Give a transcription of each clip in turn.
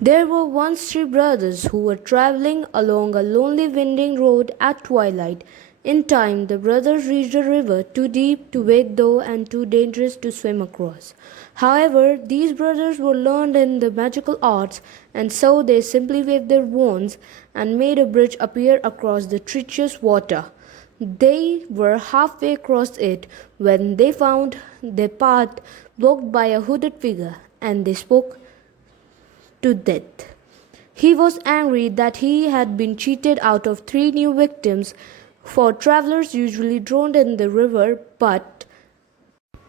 There were once three brothers who were traveling along a lonely winding road at twilight. In time, the brothers reached a river too deep to wade through and too dangerous to swim across. However, these brothers were learned in the magical arts, and so they simply waved their wands and made a bridge appear across the treacherous water. They were halfway across it when they found their path blocked by a hooded figure, and they spoke to death. He was angry that he had been cheated out of three new victims, for travelers usually drowned in the river, but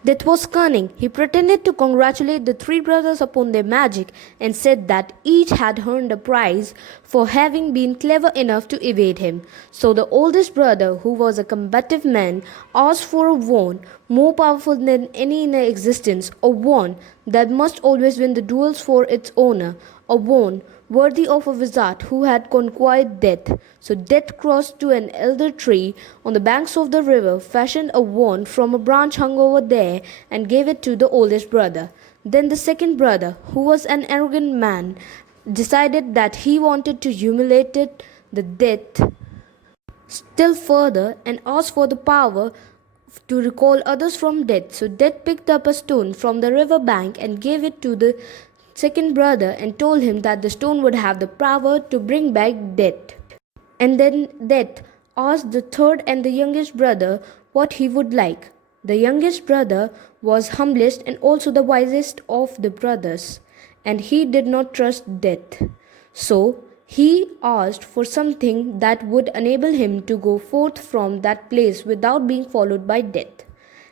Death was cunning. He pretended to congratulate the three brothers upon their magic and said that each had earned a prize for having been clever enough to evade him. So the oldest brother, who was a combative man, asked for a wand more powerful than any in existence, a wand that must always win the duels for its owner, a wand worthy of a wizard who had conquered death. So Death crossed to an elder tree on the banks of the river, fashioned a wand from a branch hung over there, and gave it to the oldest brother. Then the second brother, who was an arrogant man, decided that he wanted to humiliate the Death still further and asked for the power to recall others from death. So Death picked up a stone from the river bank and gave it to the second brother and told him that the stone would have the power to bring back death. And then Death asked the third and the youngest brother what he would like. The youngest brother was humblest and also the wisest of the brothers, and he did not trust Death. So he asked for something that would enable him to go forth from that place without being followed by Death.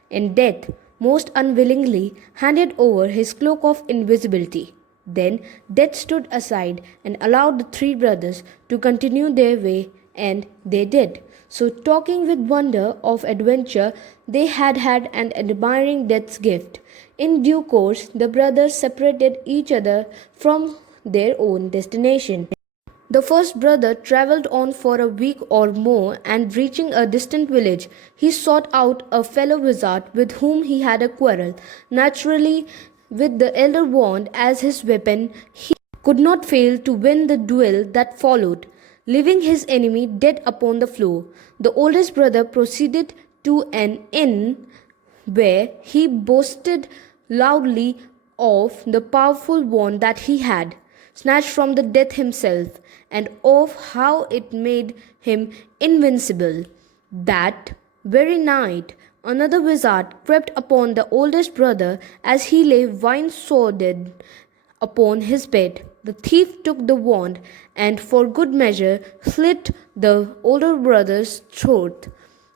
And Death, most unwillingly, handed over his cloak of invisibility. Then Death stood aside and allowed the three brothers to continue their way, and they did. So, talking with wonder of adventure they had and admiring Death's gift. In due course, the brothers separated each other from their own destination. The first brother travelled on for a week or more, and reaching a distant village, he sought out a fellow wizard with whom he had a quarrel. Naturally, with the elder wand as his weapon, he could not fail to win the duel that followed, leaving his enemy dead upon the floor. The oldest brother proceeded to an inn where he boasted loudly of the powerful wand that he had snatched from the Death himself, and of how it made him invincible. That very night, another wizard crept upon the oldest brother as he lay wine-sodden upon his bed. The thief took the wand and, for good measure, slit the older brother's throat.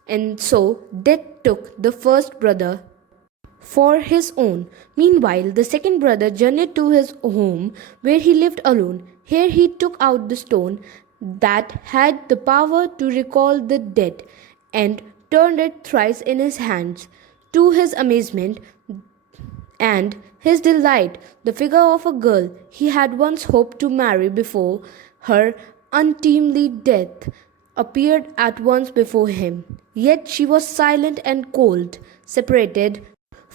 And so Death took the first brother for his own. Meanwhile, the second brother journeyed to his home where he lived alone. Here he took out the stone that had the power to recall the dead and turned it thrice in his hands. To his amazement and his delight, the figure of a girl he had once hoped to marry before her untimely death appeared at once before him. Yet she was silent and cold, separated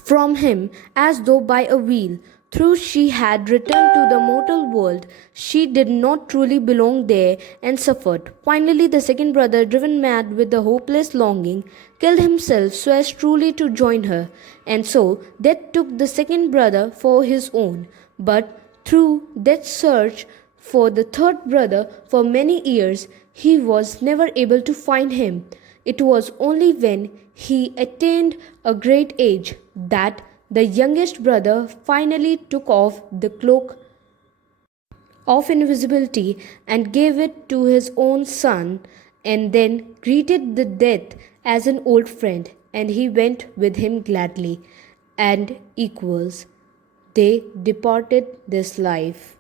from him as though by a wheel. Though she had returned to the mortal world, she did not truly belong there and suffered. Finally, the second brother, driven mad with the hopeless longing, killed himself so as truly to join her. And so Death took the second brother for his own. But through Death's search for the third brother for many years, he was never able to find him. It was only when he attained a great age that the youngest brother finally took off the cloak of invisibility and gave it to his own son, and then greeted the Death as an old friend, and he went with him gladly, and equals. They departed this life.